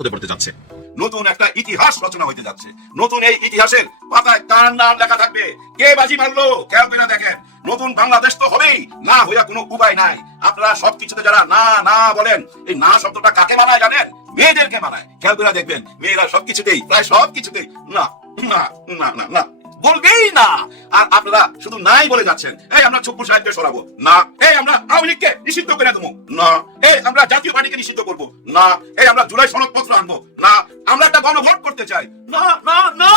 হতে পড়তে যাচ্ছে। নতুন একটা ইতিহাস রচনা হইতে যাচ্ছে। নতুন এই ইতিহাসের পাতায় কার নাম লেখা থাকবে? কে বাজি মারলো? কেউ কিনা দেখেন। নতুন বাংলাদেশ তো হবেই। না হইয়া কোনো উপায় নাই। আপনারা সবকিছুতে যারা না না বলেন, এই না শব্দটা কাকে মানায় জানেন? মেয়েদেরকে মানায়। খেয়াল করে দেখবেন, মেয়েরা সবকিছুতেই, প্রায় সবকিছুতেই না না না না না, বলবেই না। আর আপনারা শুধু নাই বলে যাচ্ছেন। এই আমরা চুপ্পু সাহেবকে সরাবো। না, এই আমরা আওয়ামী লীগকে নিষিদ্ধ করে দেবো। না পার্টিকে নিষিদ্ধ করব। না, এই আমরা জুলাই সনদপত্র আনব। না, আমরা একটা গণভোট করতে চাই। না না না!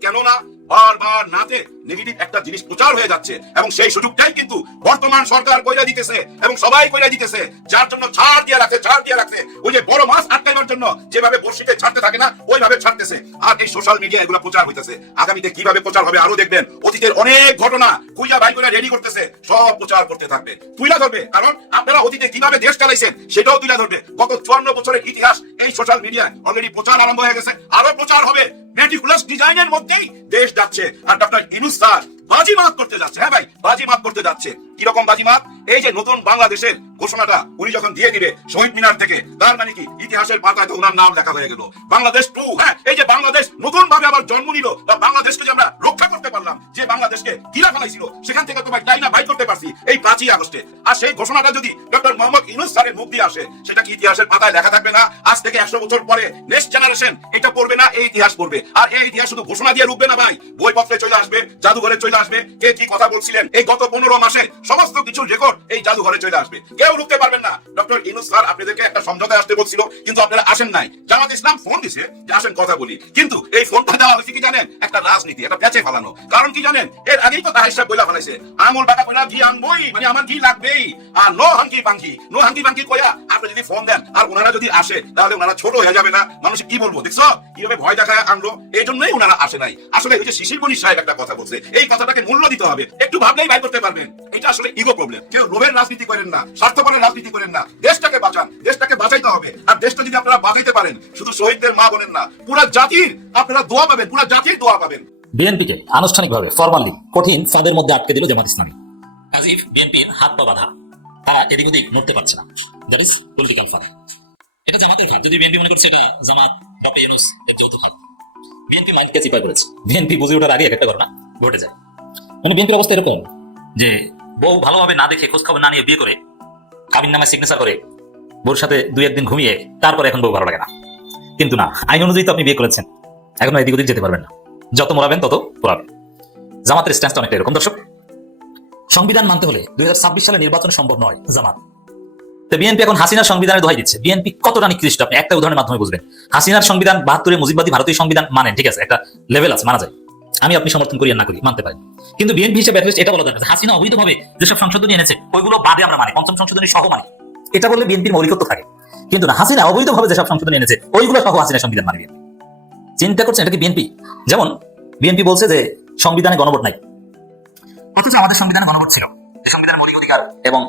কেন না বারবার নাতে নেগেটিভ একটা জিনিস প্রচার হয়ে যাচ্ছে এবং সেই সুযোগটাই কিন্তু বর্তমান সরকার কইরা দিতেছে এবং সবাই কইরা দিতেছে, যার জন্য ছাড় দিয়ে রাখছে, ছাড় দিয়ে রাখছে। ওই যে বড় মাছ আটকাইবার জন্য যেভাবে বর্ষিতে ছাড়তে থাকে না, ওইভাবে ছাড়তেছে। আর এই সোশ্যাল মিডিয়া এগুলো প্রচার হইতেছে। আগামীতে কীভাবে প্রচার হবে আরও দেখবেন। অতীতের অনেক ঘটনা কুইয়া ভাই করে রেডি করতেছে, সব প্রচার করতে থাকবে। তুইলা ধরবে, কারণ আপনারা অতীতে কীভাবে দেশ চালাইছেন সেটাও তুইলা ধরবে। গত চুয়ান্ন বছরের ইতিহাস এই সোশ্যাল মিডিয়ায় অলরেডি প্রচার আরম্ভ হয়ে গেছে। আরও প্রচার হবে। মেটিকুলাস ডিজাইনের মধ্যেই দেশ যাচ্ছে। আর ডক্টর ইনুস স্যার বাজিমাত করতে যাচ্ছে। হ্যাঁ ভাই বাজি মাত করতে যাচ্ছে। কীরকম বাজিমাত? এই যে নতুন বাংলাদেশের ঘোষণাটা উনি যখন দিয়ে দিবে শহীদ মিনার থেকে, তার মানে কি? ইতিহাসের পাতায় তো ওনার নাম লেখা হয়ে গেল। বাংলাদেশ টু হ্যাঁ এই যে বাংলাদেশ নতুন ভাবে আবার জন্ম নিল বা বাংলাদেশকে যে আমরা রক্ষা করতে পারলাম, যে বাংলাদেশকে গিরা ফেলাইছিল, সেখান থেকে তোমার ডাইনা বাইট করতে পারছি, এই পাঁচই আগস্টে। আর সেই ঘোষণাটা যদি ডক্টর মোহাম্মদ ইনুস স্যারের মুখ দিয়ে আসে, সেটা কি ইতিহাসের পাতায় লেখা থাকবে না? আজ থেকে একশো বছর পরে নেক্সট জেনারেশন এটা পড়বে না, এই ইতিহাস পড়বে। আর এই ইতিহাস শুধু ঘোষণা দিয়ে রুখবে না ভাই, বইপত্রে চলে আসবে, জাদুঘরে চলে আসবে, কে কি কথা বলছিলেন? এই গত পনেরো মাসে সমস্ত কিছুর রেকর্ড এই জাদুঘরে চলে আসবে। কেউ রুখতে পারবেন না। ডক্টর ইনুস স্যার আপনাদেরকে একটা সমঝোতায় আসতে বলছিল, কিন্তু আপনারা আসেন নাই। জামাত ইসলাম ফোন দিছে যে আসেন কথা বলি। কিন্তু এই ফোনটা দেওয়া হয়েছে কি জানেন? একটা রাজনীতি, একটা প্যাচে ফেলানো। কারণ কি জানেন? এর আগেই তো তাহের সাহেব বইলা ফেলাইছে, আঙুল বাঁকা কইলা ঘি আনবই মানে আমার ঘি লাগবেই। আর no hanky panky no hanky panky কইয়া আপনি যদি ফোন দেন, আর ওনারা যদি আসে, তাহলে ওনারা ছোট হয়ে যাবে না। মানুষ কি বলব, দেখছ? কীভাবে ভয় দেখায় আনলো? এই জন্যই ওনারা আসে নাই। আসলে ওই যে শিশির সাহেব একটা কথা বলছে, এই কথাটাকে মূল্য দিতে হবে। একটু ভাবলেই ভাই করতে পারবেন। এটা আসলে ইগো প্রবলেম কেউ লোভের রাজনীতি করেন না স্বার্থপরের রাজনীতি করেন না। দেশটাকে বাঁচান দেশটাকে বাঁচাইতে হবে। আর দেশটা যদি আপনারা বাঁচাইতে পারেন শুধু শহীদদের মা বলেন না পুরা জাতির আপনারা দোয়া পাবেন পুরা জাতির দোয়া পাবেন। বিএনপিকে আনুষ্ঠানিকভাবে ফরমালি কঠিন ফাঁদের মধ্যে আটকে দিল জামাত ইসলামী। আজ ইফ বিএনপির হাত পা বাঁধা। তারা এদিক ওদিক নড়তে পারছে না। দ্যাট ইজ পলিটিক্যাল ফাঁদ এটা জামাতের ফাঁদ। যদি বিএনপি মনে করছে এটা জামাত বাপে ইউনুস এর যৌথ ফাঁদ। বিএনপি মাইন্ডকে চিপায় পড়েছে। বিএনপি বুঝে ওঠার আগে একটা ঘটনা ঘটে যায়। মানে বিএনপির অবস্থা এরকম যে বউ ভালোভাবে না দেখে খোঁজ খবর না নিয়ে বিয়ে করে কাবিন নামে সিগনেচার করে, বউর সাথে দুই একদিন ঘুমিয়ে তারপরে এখন বউ ভালো লাগে না। কিন্তু না, আইন অনুযায়ী তো আপনি বিয়ে করেছেন। এখন এদিক ওদিক যেতে পারবেন না। যত মোড়াবেন তত পোড়াবেন। জামাতের স্ট্যান্সটা অনেকটা এরকম। দর্শক, সংবিধান মানতে হলে দুই হাজার ছাব্বিশ সালে নির্বাচন সম্ভব নয় জামাত। তো বিএনপি এখন হাসিনার সংবিধানের দোহাই দিচ্ছে। বিএনপি কতটা নিকৃষ্ট? আপনি একটা উদাহরণের মাধ্যমে বুঝবেন। হাসিনার সংবিধান বাহাত্তরে মুজিববাদী ভারতীয় সংবিধান মানেন, ঠিক আছে? একটা লেভেল আছে, মানা যায়। আমি আপনি সমর্থন করি না করি, মানতে পারি কিন্তু বিএনপি হিসেবে এটা বলা দরকার হাসিনা অবৈধভাবে যেসব সংশোধনী এনেছে, ওইগুলো বাদে আমরা মানি, পঞ্চম সংশোধনী সহ মানি। এটা বললে বিএনপির মৌলিকত্ব থাকে। কিন্তু না, হাসিনা অবৈধভাবে যেসব সংশোধনী এনেছে, ওইগুলো সহ হাসিনা সংবিধান মানি বিএনপি চিন্তা করছেন এটা কি বিএনপি? যেমন, বিএনপি বলছে যে সংবিধানে গণভোট নাই। অথচ আমাদের সংবিধানে গণভোট ছিল। এবং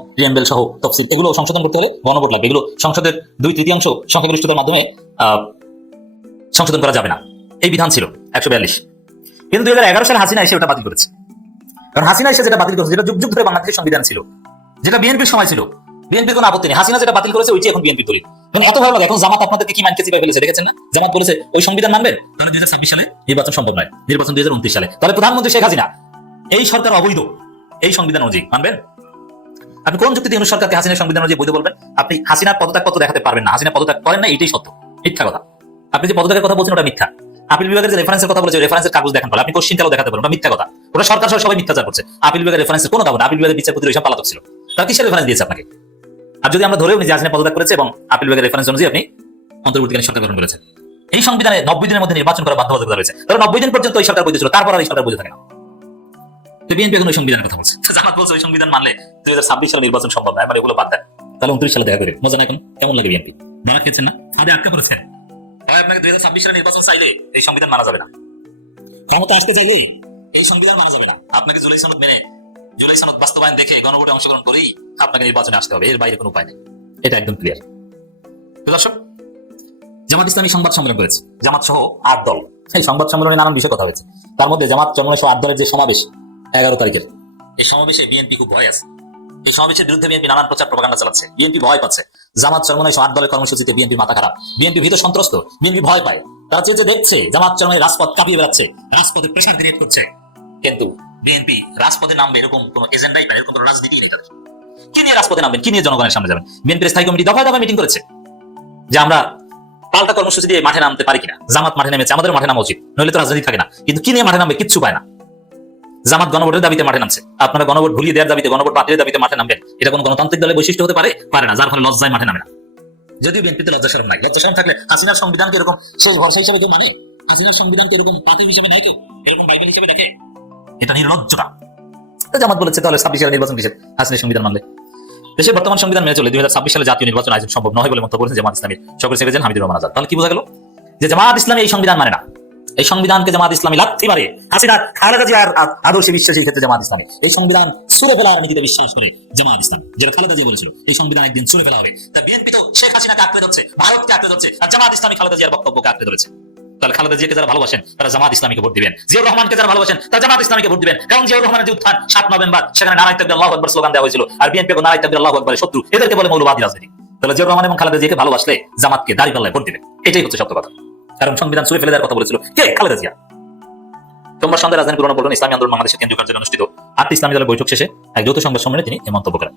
সহ তফসিল, এগুলো সংশোধন করতে হলে গণভোট লাগবে। এগুলো সংসদের দুই তৃতীয়াংশ সংখ্যাগরিষ্ঠতার মাধ্যমে সংশোধন করা যাবে না। এই বিধান ছিল, একশো বিয়াল্লিশ। কিন্তু দুই হাজার এগারো সালে হাসিনা এসে ওটা বাতিল করেছে। কারণ হাসিনা এসে যেটা বাতিল করেছে, যেটা যুগ যুগ ধরে বাংলাদেশের সংবিধান ছিল, যেটা বিএনপির সময় ছিল বিএনপির কোনো আপত্তি নেই। হাসিনা যেটা বাতিল করেছে ওইটি এখন বিএনপি দলিল। মানে এত ভালো লাগে, এখন জামাত আপনাদেরকে কি মানকে চিপাই ফেলেছে, দেখেছেন না? জামাত বলেছে, ওই সংবিধান মানবেন? তাহলে দুই সালে নির্বাচন সম্ভব নয়, নির্বাচন দুই হাজার উনত্রিশ সালে। তাহলে প্রধানমন্ত্রী শেখ হাসিনা, এই সরকার অবৈধ, এই সংবিধান অনুযায়ী মানবেন? আপনি কোন যুক্তিতে ইউনুস সরকারকে হাসিনার সংবিধান অনুযায়ী বৈধ বলবেন? আপনি হাসিনার পদত্যাগ পত্র দেখাতে পারবেন না, হাসিনা পদত্যাগ করেন না, এটাই সত্য, মিথ্যা কথা। আপনি যে পদত্যাগের কথা বলছেন, ওটা মিথ্যা। আপিল বিভাগের যে রেফারেন্সের কথা বলেছে রেফারেন্সের কাগজ দেখান আপনি কোশ্চিন কালো দেখাতে পারেন মিথ্যা কথা। ওটা সরকার সহ সবাই মিথ্যাচার করছে। আপিল বিভাগের রেফারেন্সের কোনো কাগজ আপিল বিভাগের বিচারপতির ওইসব পালাতক ছিল। তার কিসের রেফারেন্স দিয়েছে আপনাকে? আর যদি আমরা ধরেও যে হাসিনা পদত্যাগ করেছে এবং আপিল বিভাগের রেফারেন্স অনুযায়ী আপনি অন্তর্বর্তীকালীন সরকার গঠন করেছেন। এই সংবিধানে নব্বই দিনের মধ্যে নির্বাচন করার বাধ্যবাধকতা রয়েছে। তাহলে নব্বই দিন পর্যন্ত ওই সরকার বৈধ ছিল। তারপর আর এই সরকার বৈধ থাকে না। তো বিএনপি এখন ওই সংবিধানের কথা বলছে। জামাত বলছে ওই সংবিধান মানলে দুই হাজার ছাব্বিশ সালে নির্বাচন সম্ভব নয় মানে এগুলো বাদ দেন। তাহলে উনত্রিশ সালে দেখা করে। মজা না এখন কেমন লাগে বিএনপি? মারা খেয়েছেন না? ফাঁদে আটকা পড়েছেন? ভাই আপনাকে দুই হাজার ছাব্বিশ সালে নির্বাচন চাইলে এই সংবিধান মানা যাবে না। ক্ষমতা আসতে চাইলে? এই সংবিধান মানা যাবে না। আপনাকে জুলাই সনদ মেনে জুলাই সনদ বাস্তবায়ন দেখে গণভোটে অংশগ্রহণ করেই আপনাকে নির্বাচনে আসতে হবে। এর বাইরে কোনো উপায় নেই। এটা একদম ক্লিয়ার দর্শক জামাত ইসলামী সংবাদ সম্মেলন করেছে জামাত সহ আট দল। এই সংবাদ সম্মেলনে নানান বিষয় কথা হয়েছে। তার মধ্যে জামাত চন্দ্রময় সহ আট দলের যে সমাবেশ এগারো তারিখের এই সমাবেশে বিএনপি খুব ভয় আছে। এই সমাবেশের বিরুদ্ধে বিএনপি নানান প্রচার প্রপাগান্ডা চালাচ্ছে। বিএনপি ভয় পাচ্ছে। জামাত চরমনায় আট দলের কর্মসূচিতে বিএনপি মাথা খারাপ। বিএনপি ভীত সন্ত্রস্ত, বিএনপি ভয় পায়। তারা চেয়ে দেখছে, জামাত চরমনায় রাজপথ কাঁপিয়ে বেড়াচ্ছে রাজপথে প্রেশার ক্রিয়েট করছে। কিন্তু বিএনপি রাজপথে নামবে এরকম কোনো এজেন্ডাই নাই এরকম রাজনীতি নেই তাদের। কি নিয়ে রাজপথে নামবেন? কি নিয়ে জনগণের সামনে যাবেন? বিএনপির স্থায়ী কমিটি দফায় দফায় মিটিং করেছে যে আমরা পাল্টা কর্মসূচি দিয়ে মাঠে নামতে পারি কিনা। জামাত মাঠে নেমেছে আমাদের মাঠে নামা উচিত। নইলে তো রাজনীতি থাকে না। কিন্তু কি নিয়ে মাঠে নামবে? কিচ্ছু পায় না। জামাত গণভোটের দাবিতে মাঠে নামছে। আপনারা গণভোট ভুলিয়ে দেওয়ার দাবিতে, গণভোট বাতিলের দাবিতে মাঠে নামবেন। এটা কোনো গণতান্ত্রিক দলের বৈশিষ্ট্য হতে পারে? পারে না, যার ফলে লজ্জায় মাঠে নামে না। যদিও বিএনপিতে লজ্জা শরম নাই। লজ্জা শরম থাকলে হাসিনার সংবিধানকে এরকম শেষ ভরসা হিসেবে কেউ মানে? হাসিনার সংবিধানকে এরকম পাতিল হিসেবে নাই কেউ? এরকম বাইবেল হিসেবে দেখে? এটা নির্লজ্জতা। জামাত বলেছে, তাহলে ছাব্বিশ সালে নির্বাচন কিসের? হাসিনের সংবিধান মানলে। দেশের বর্তমান সংবিধান মেনে চলে দুই হাজার ছাব্বিশ সালে জাতীয় নির্বাচন আয়োজন সম্ভব নয় বলে মন্তব্য করেছেন জামাত ইসলামী সকল সেক্রেটারি হামিদুর রহমান আজাদ। তাহলে কি বোঝা গেল? যে জামাত ইসলামী এই সংবিধান মানে না। এই সংবিধানকে জামাত ইসলামী লাথি মারে। হাসিনা খালেদা জিয়ার আদর্শে বিশ্বাসীর ক্ষেত্রে জামাত ইসলামী। এই সংবিধান সুরে ফেলার নীতিতে বিশ্বাস করে জামাত ইসলাম। যেটা খালেদা জিয়া বলেছিল, এই সংবিধান একদিন সুরে ফেলা হবে। তা বিএনপি তো শেখ হাসিনাকে আঁকড়ে ধরছে, ভারতকে আঁকড়ে ধরছে, আর জামাত ইসলামী খালেদা জিয়ার বক্তব্যকে আঁকড়ে ধরেছে। তাহলে খালেদা জিয়াকে যারা ভালোবাসেন, তারা জামাত ইসলামীকে ভোট দিবেন। জিয়াউর রহমানকে যারা ভালোবাসেন, তারা জামাত ইসলামীকে ভোট দিবেন। কারণ জিয়াউর রহমানের যে উত্থান, সাত নভেম্বর, সেখানে নারায় তাকবির, আল্লাহু আকবার স্লোগান দেওয়া হয়েছিল। আর বিএনপি নারায় তাকবির, আল্লাহু আকবরের শত্রু, এদেরকে বলে মৌলবাদী রাজনীতি। তাহলে জিয়াউর রহমান এবং খালেদা জিয়াকে ভালোবাসলে জামাতকে দাড়ি পাল্লায় ভোট দিবে এটাই হচ্ছে সত্য কথা। কারণ সংবিধান ছুঁয়ে ফেলে দেওয়ার কথা বলেছিল। কে? খালেদা জিয়া। সোমবার সন্ধ্যায় রাজধানী পুরনো পল্টন ইসলামী আন্দোলন বাংলাদেশের কেন্দ্রীয় কার্যালয়ে অনুষ্ঠিত আটটি ইসলামী দলের বৈঠক শেষে এক যৌথ সংবাদ সম্মেলনে তিনি এ মন্তব্য করেন।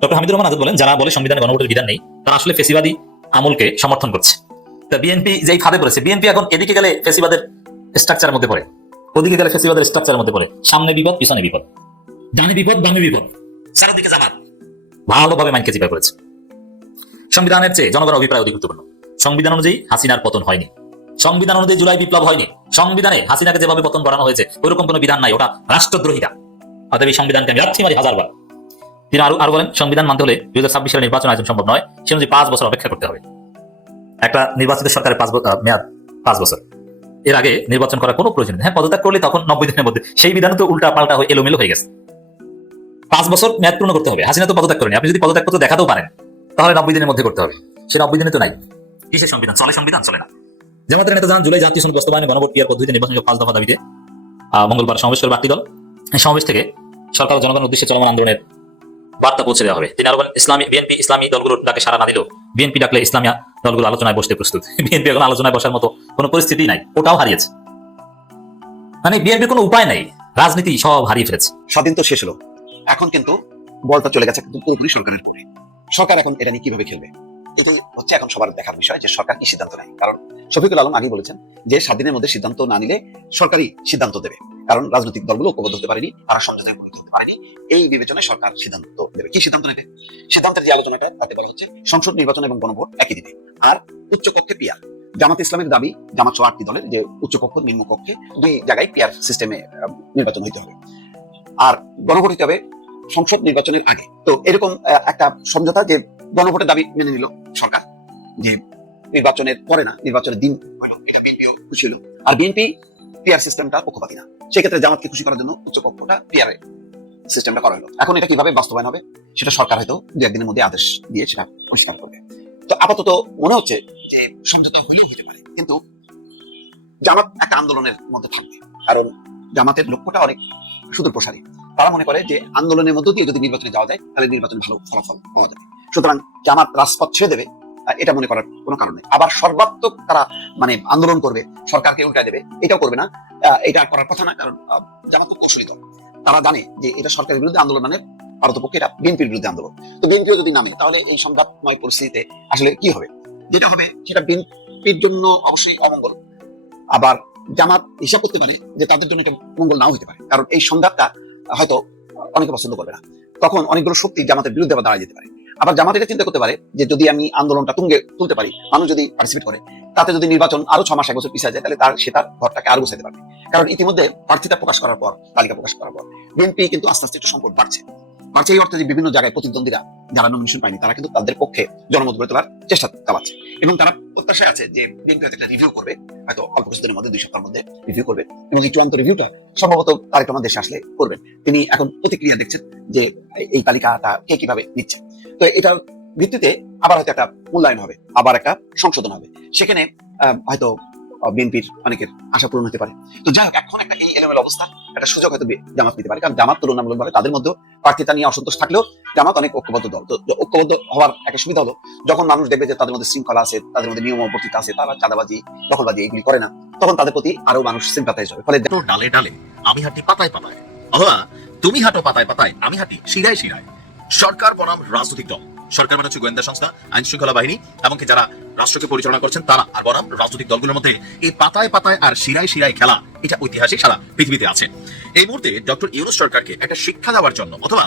ডক্টর হামিদুর রহমান আজাদ বলেন, যারা বলে সংবিধানে গণভোটের বিধান নেই, তারা আসলে ফেসিবাদী আমলকে সমর্থন করছে। তা বিএনপি যেই খাদে পড়েছে, বিএনপি এখন এদিকে গেলে ফেসিবাদের স্ট্রাকচারের মধ্যে পড়ে। ওদিকে গেলে ফেসিবাদের স্ট্রাকচারের মধ্যে পড়ে। সামনে বিপদ, পিছনে বিপদ। ডানে বিপদ, বামে বিপদ। চারিদিকে জামাত। ভালোভাবে মাইনকে চিপা করেছে। সংবিধানের চেয়ে জনগণের অভিপ্রায় অধিক গুরুত্বপূর্ণ। সংবিধান অনুযায়ী হাসিনার পতন হয়নি। সংবিধান অনুযায়ী জুলাই বিপ্লব হয়নি। সংবিধানে হাসিনাকে যেভাবে পতন করানো হয়েছে, ওইরকম কোনো বিধান নাই, ওটা রাষ্ট্রদ্রোহিতা অতএব এই সংবিধানকে আমি রাখছি মারি হাজারবার। তিনি আরও আরও বলেন, সংবিধান মানতে হলে দুই হাজার ছাব্বিশ সালে নির্বাচন আয়োজন সম্ভব নয়, সে অনুযায়ী পাঁচ বছর অপেক্ষা করতে হবে। একটা নির্বাচিত সরকারের পাঁচ মেয়াদ, পাঁচ বছর। এর আগে নির্বাচন করার কোনো প্রয়োজন হ্যাঁ পদত্যাগ করলে তখন নব্বই দিনের মধ্যে। সেই বিধান তো উল্টা পাল্টা হয়ে এলোমেলো হয়ে গেছে। পাঁচ বছর মেয়াদ পূর্ণ করতে হবে। হাসিনা তো পদত্যাগ করেনি। আপনি যদি পদত্যাগ করতে দেখাতেও পারেন, তাহলে নব্বই দিনের মধ্যে করতে হবে। সে নব্বই দিনে তো নাই। কিসের সংবিধান? চলে সংবিধান? চলে না। জামাতের নেতা জানান জুলাই জাতীয় সনদ বাস্তবায়নে গণভোট ক্রিয়ার পদ্ধতিতে নির্বাচন পাঁচ দফা দাবিতে মঙ্গলবার সমাবেশ করে বাকি দল সমাবেশ থেকে সরকার জনগণের উদ্দেশ্যে চলমান আন্দোলনের বার্তা পৌঁছে দেওয়া হবে। তিনি আরও বলেন, ইসলামী, বিএনপি, ইসলামী দলগুলোর ডাকে সারা না দিলেও বিএনপি ডাকলে ইসলামী দলগুলো আলোচনায় বসতে প্রস্তুত। বিএনপি এখন আলোচনায় বসার মতো কোনো পরিস্থিতি নাই, ওটাও হারিয়েছে। মানে বিএনপির কোনো উপায় নাই, রাজনীতি সব হারিয়ে ফেলেছে। স্বাধীন তো শেষ হলো। এখন কিন্তু বলটা চলে গেছে পুরোপুরি সরকারের পরে। সরকার এখন এটা নিয়ে কীভাবে খেলবে? এটাই হচ্ছে এখন সবার দেখার বিষয় যে সরকার কি সিদ্ধান্ত নেয়। কারণ শফিকুল আলম আগে বলেছেন যে সাত দিনের মধ্যে সিদ্ধান্ত না নিলে সরকারই সিদ্ধান্ত দেবে। কারণ রাজনৈতিক দলগুলো ঐক্যবদ্ধ হতে পারেনি, তারা সমঝোতায় উপনীত হতে পারেনি। এই বিবেচনায় সরকার সিদ্ধান্ত দেবে। কি সিদ্ধান্ত নেবে? সিদ্ধান্তের যে আলোচনাটা, তাতে বলা হচ্ছে সংসদ নির্বাচন এবং গণভোট একই দিনে। আর উচ্চকক্ষে পিয়ার জামাত ইসলামের দাবি, জামাত সহ আটটি দলের যে উচ্চকক্ষ নিম্নকক্ষে দুই জায়গায় পিয়ার সিস্টেমে নির্বাচন হইতে হবে। আর গণভোট হতে হবে সংসদ নির্বাচনের আগে। তো এরকম একটা সমঝোতা যে গণভোটের দাবি মেনে নিল সরকার। যে নির্বাচনের পরে না, নির্বাচনের দিন হলো, এটা বিএনপিও খুশি হলো। আর বিএনপি পিআর সিস্টেমটা পক্ষপাতী না। সেক্ষেত্রে জামাতকে খুশি করার জন্য উচ্চ পক্ষটা পিআর সিস্টেমটা করা হলো। এখন এটা কীভাবে বাস্তবায়ন হবে, সেটা সরকার হয়তো দু একদিনের মধ্যে আদেশ দিয়ে সেটা পরিষ্কার করবে। তো আপাতত মনে হচ্ছে যে সমঝোতা হলেও হতে পারে, কিন্তু জামাত একটা আন্দোলনের মধ্যে থাকবে। কারণ জামাতের লক্ষ্যটা অনেক সুদূর প্রসারী তারা মনে করে যে আন্দোলনের মধ্য দিয়ে যদি নির্বাচনে যাওয়া যায়, তাহলে নির্বাচনে ভালো ফলাফল পাওয়া যাবে। সুতরাং জামাত রাজপথ ছেড়ে দেবে এটা মনে করার কোনো কারণ নেই। আবার সর্বাত্মক তারা মানে আন্দোলন করবে, সরকারকে উল্টায় দেবে, এটাও করবে না। এটা করার কথা না, কারণ জামাত খুব কৌশলী তারা জানে যে এটা সরকারের বিরুদ্ধে আন্দোলন মানে পারতপক্ষে এটা বিএনপির বিরুদ্ধে আন্দোলন। তো বিএনপিও যদি নামে, তাহলে এই সংঘাতময় পরিস্থিতিতে আসলে কি হবে? যেটা হবে সেটা বিএনপির জন্য অবশ্যই অমঙ্গল। আবার জামাত হিসাব করতে পারে যে তাদের জন্য এটা মঙ্গল নাও হতে পারে, কারণ এই সংঘাতটা হয়তো অনেকে পছন্দ করবে না। তখন অনেকগুলো শক্তি জামাতের বিরুদ্ধে আবার দাঁড়ায় যেতে পারে। আবার জামাত এটা চিন্তা করতে পারে যে যদি আমি আন্দোলনটা তুঙ্গে তুলতে পারি, মানুষ যদি পার্টিসিপেট করে, তাতে যদি নির্বাচন আরও ছ মাস, এক বছর পিছিয়ে যায়, তাহলে তার, সে তার ঘরটাকে আরও গুছাইতে পারবে। কারণ ইতিমধ্যে প্রার্থিতা প্রকাশ করার পর, তালিকা প্রকাশ করার পর, বিএনপি কিন্তু আস্তে আস্তে একটু সংকট বাড়ছে। বাড়ছে এই অর্থে যে বিভিন্ন জায়গায় প্রতিদ্বন্দ্বীরা যারা নমিনেশন পায়নি, তারা কিন্তু তাদের পক্ষে জনমত গড়ে তোলার চেষ্টা চালাচ্ছে। এবং তারা প্রত্যাশায় আছে যে বিএনপি একটা রিভিউ করবে, হয়তো অল্প কিছুদিনের মধ্যে দুই সপ্তাহের মধ্যে রিভিউ করবে। এবং এই চূড়ান্ত রিভিউটা সম্ভবত তারেক রহমান দেশে আসলে করবেন। তিনি এখন প্রতিক্রিয়া দেখছেন যে এই তালিকাটা কে কীভাবে নিচ্ছে। তো এটার ভিত্তিতে আবার হয়তো একটা মূল্যায়ন হবে, আবার একটা সংশোধন হবে। সেখানে হয়তো বিএনপির অনেকের আশা পূরণ হতে পারে। তো যাই হোক, এখন একটা এই এলোমেলো অবস্থা, একটা সুযোগ হয়তো জামাত নিতে পারে। কারণ জামাত তুলনামূলকভাবে তাদের মধ্যে প্রার্থিতা নিয়ে অসন্তোষ থাকলেও জামাত অনেক ঐক্যবদ্ধ দল। তো ঐক্যবদ্ধ হওয়ার একটা সুবিধা হলো, যখন মানুষ দেখবে যে তাদের মধ্যে শৃঙ্খলা আছে, তাদের মধ্যে নিয়ম বর্তিতা আছে, তারা চাঁদাবাজি, দখলবাজি এগুলি করে না, তখন তাদের প্রতি আরও মানুষ সিম্পাতাইজ হবে। ফলে ডালে ডালে আমি হাঁটি পাতায় পাতায়, অথবা তুমি হাঁটো পাতায় পাতায়, আমি হাঁটি, শিরায় শিরায়। সরকার, বনাম, রাজনৈতিক দল। সরকার মানে হচ্ছে গোয়েন্দা সংস্থা আইন শৃঙ্খলা বাহিনী, এমনকি যারা রাষ্ট্রকে পরিচালনা করছেন, তারা। আর বনাম, রাজনৈতিক দলগুলোর মধ্যে এই পাতায় পাতায় আর শিরায় শিরায় খেলা, এটা ঐতিহাসিক সারা পৃথিবীতে আছে। এই মুহূর্তে ডক্টর ইউনুস সরকারকে একটা শিক্ষা দেওয়ার জন্য অথবা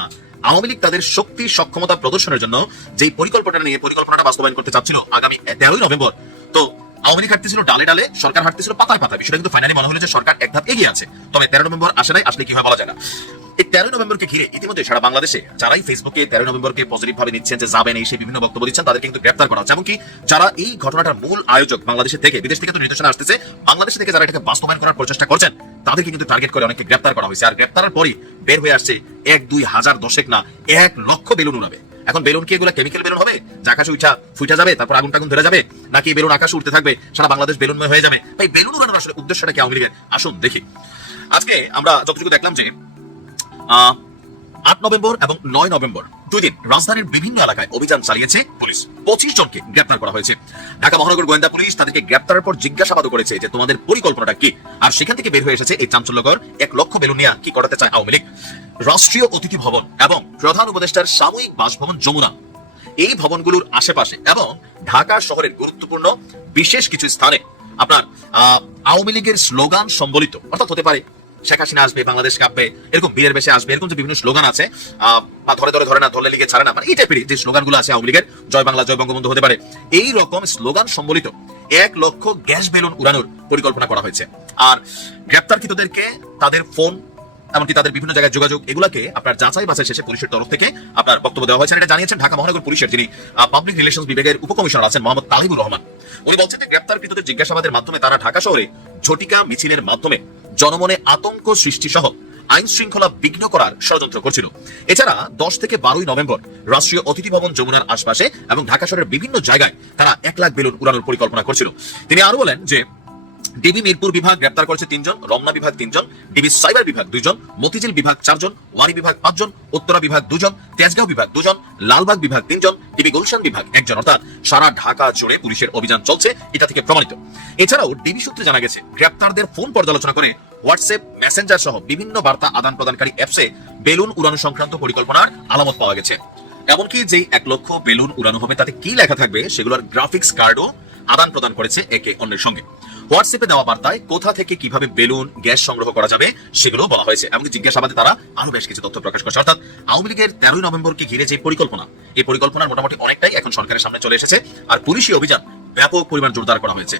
আওয়ামী লীগ তাদের শক্তি, সক্ষমতা প্রদর্শনের জন্য যেই পরিকল্পনা নিয়ে পরিকল্পনাটা বাস্তবায়ন করতে চাচ্ছিল আগামী তেরোই নভেম্বর, তো আওয়ামী লীগ হাঁটতেছিল ডালে ডালে, সরকার হাঁটতেছিল পাতায় পাতায়। বিষয়টা কিন্তু ফাইনালি মনে হলো যে সরকার এক ধাপ এগিয়ে আছে। তবে তেরো নভেম্বর আসে নাই, আসলে কি হয় বলা যায় না। এই তেরো নভেম্বরকে ঘিরে ইতিমধ্যে সারা বাংলাদেশে যারাই ফেসবুকে তেরো নভেম্বরকে পজিটিভ ভাবে নিচ্ছেন যে যাবেন, এই সেই বিভিন্ন বক্তব্য দিচ্ছেন, তাদেরকে কিন্তু গ্রেপ্তার করা হচ্ছে। এমনকি যারা এই ঘটনাটার মূল আয়োজক বাংলাদেশের থেকে, বিদেশ থেকে তো নির্দেশনা আসতেছে, বাংলাদেশ থেকে যারা এটাকে বাস্তবায়ন করার প্রচেষ্টা করছেন, তাদেরকে কিন্তু টার্গেট করে অনেকে গ্রেপ্তার করা হয়েছে। আর গ্রেপ্তারের পরই বের হয়ে আসছে এক দুই হাজার দশেক না, এক লক্ষ বেলুন উড়াবে। এখন বেলুন কি এগুলো কেমিক্যাল বেলুন হবে? যে আকাশে উঠা ফুইটা যাবে, তারপর আগুন টাগুন ধরে যাবে? নাকি বেলুন আকাশে উঠতে থাকবে, সারা বাংলাদেশ বেলুনময় হয়ে যাবে? তাই বেলুন উড়ানোর আসলে উদ্দেশ্যটা কি আওয়ামী লীগের? আসুন দেখি। আজকে আমরা যতটুকু দেখলাম যে আট নভেম্বর এবং নয় নভেম্বর, দুই দিন রাজধানীর বিভিন্ন এলাকায় অভিযান চালিয়েছে পুলিশ। পঁচিশ জনকে গ্রেপ্তার করা হয়েছে। ঢাকা মহানগর গোয়েন্দা পুলিশ তাদেরকে গ্রেপ্তারের পর জিজ্ঞাসাবাদও করেছে যে তোমাদের পরিকল্পনাটা কি? আর সেখান থেকে বের হয়ে এসেছে এই চাঞ্চল্যকর এক লক্ষ বেলুন নিয়ে কি করাতে চায় আওয়ামী লীগ? রাষ্ট্রীয় অতিথি ভবন এবং প্রধান উপদেষ্টার সাময়িক বাসভবন যমুনা। এই ভবনগুলোর আশেপাশে এবং ঢাকা শহরের গুরুত্বপূর্ণ বিশেষ কিছু স্থানে। আপনার আওয়ামী লীগের স্লোগান সম্বলিত, অর্থাৎ হতে পারে শেখ হাসিনা আসবে, বাংলাদেশ কাঁপবে, এরকম বীরের বেশে আসবে, এরকম যে বিভিন্ন স্লোগান আছে বা ধরে ধরে ধরে না ধরলে লিগে ছাড়ে না মানে এই টাইপের যে স্লোগানগুলো আছে আওয়ামী লীগের, জয় বাংলা, জয় বঙ্গবন্ধু হতে পারে, এই রকম স্লোগান সম্বলিত এক লক্ষ গ্যাস বেলুন উড়ানোর পরিকল্পনা করা হয়েছে। আর গ্রেপ্তারকৃতদেরকে তাদের ফোন, এমনকি তাদের বিভিন্ন জায়গায় যোগাযোগ, এগুলাকে আপনার যাচাই বাছাই শেষে পুলিশের তরফ থেকে আপনার বক্তব্য দেওয়া হয়েছে এটা জানিয়েছেন ঢাকা মহানগর পুলিশের যিনি পাবলিক রিলেশন বিভাগের উপকমিশনার আছেন মোহাম্মদ তালিবুর রহমান। উনি বলছেন যে গ্রেপ্তারকৃতদের জিজ্ঞাসাবাদের মাধ্যমে তারা ঢাকা শহরে ঝটিকা মিছিলের মাধ্যমে জনমনে আতঙ্ক সৃষ্টি সহ আইন শৃঙ্খলা বিঘ্ন করার ষড়যন্ত্র করছিল। এছাড়া দশ থেকে বারোই নভেম্বর রাষ্ট্রীয় অতিথি ভবন যমুনার আশপাশে এবং ঢাকা শহরের বিভিন্ন জায়গায় তারা এক লাখ বেলুন উড়ানোর পরিকল্পনা করছিল। তিনি আরও বলেন যে, ডিবি মিরপুর বিভাগ গ্রেপ্তার করেছে তিনজন, রমনা বিভাগ তিনজন, ডিবি সাইবার বিভাগ দুইজন, মতিঝিল বিভাগ চারজন, ওয়ারি বিভাগ পাঁচজন, উত্তরা বিভাগ দুজন, তেজগাঁও বিভাগ দুজন, লালবাগ বিভাগ তিনজন, ডিবি গুলশান বিভাগ একজন। অর্থাৎ সারা ঢাকা জুড়ে পুলিশের অভিযান চলছে, এটা থেকে প্রমাণিত। এছাড়াও ডিবি সূত্রে জানা গেছে, গ্রেপ্তারদের ফোন পর্যালোচনা করে হোয়াটসঅ্যাপ, মেসেঞ্জার সহ বিভিন্ন বার্তা আদান প্রদানকারী অ্যাপসে বেলুন উড়ানো সংক্রান্ত পরিকল্পনার আলামত পাওয়া গেছে। এমনকি যে এক লক্ষ বেলুন উড়ানো হবে, তাতে কি লেখা থাকবে সেগুলোর গ্রাফিক্স কার্ডও আদান প্রদান করেছে একে অন্যের সঙ্গে। হোয়াটসঅ্যাপে দেওয়া বার্তায় কোথা থেকে কীভাবে বেলুন, গ্যাস সংগ্রহ করা যাবে সেগুলো বলা হয়েছে। এমনকি জিজ্ঞাসাবাদে তারা আরও বেশ কিছু তথ্য প্রকাশ করছে। অর্থাৎ আওয়ামী লীগের তেরোই নভেম্বরকে ঘিরে যে পরিকল্পনা, এই পরিকল্পনার মোটামুটি অনেকটাই এখন সরকারের সামনে চলে এসেছে। আর পুলিশি অভিযান ব্যাপক পরিমাণ জোরদার করা হয়েছে।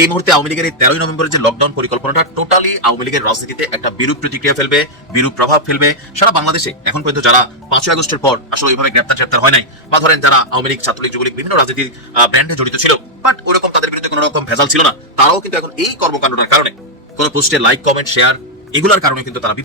এই মুহূর্তে আওয়ামী লীগের এই তেরোই নভেম্বরের যে লকডাউন পরিকল্পনাটা টোটালি আওয়ামী লীগের রাজনীতিতে একটা বিরূপ প্রতিক্রিয়া ফেলবে, বিরূপ প্রভাব ফেলবে সারা বাংলাদেশে। এখন পর্যন্ত যারা পাঁচই আগস্টের পর আসলে ওইভাবে গ্রেপ্তার গ্রেপ্তার হয় নাই, বা ধরেন যারা আওয়ামী লীগ, ছাত্রলীগ, যুবলীগ বিভিন্ন রাজনীতির ব্র্যান্ডে জড়িত ছিল বাট ওরকম তাদের বিরুদ্ধে কোনো রকম ভেজাল ছিল না। তারাও কিন্তু এখন এই কর্মকাণ্ডটার কারণে কোনো পোস্টে লাইক কমেন্ট শেয়ার এগুলোর কারণে কিন্তু তারা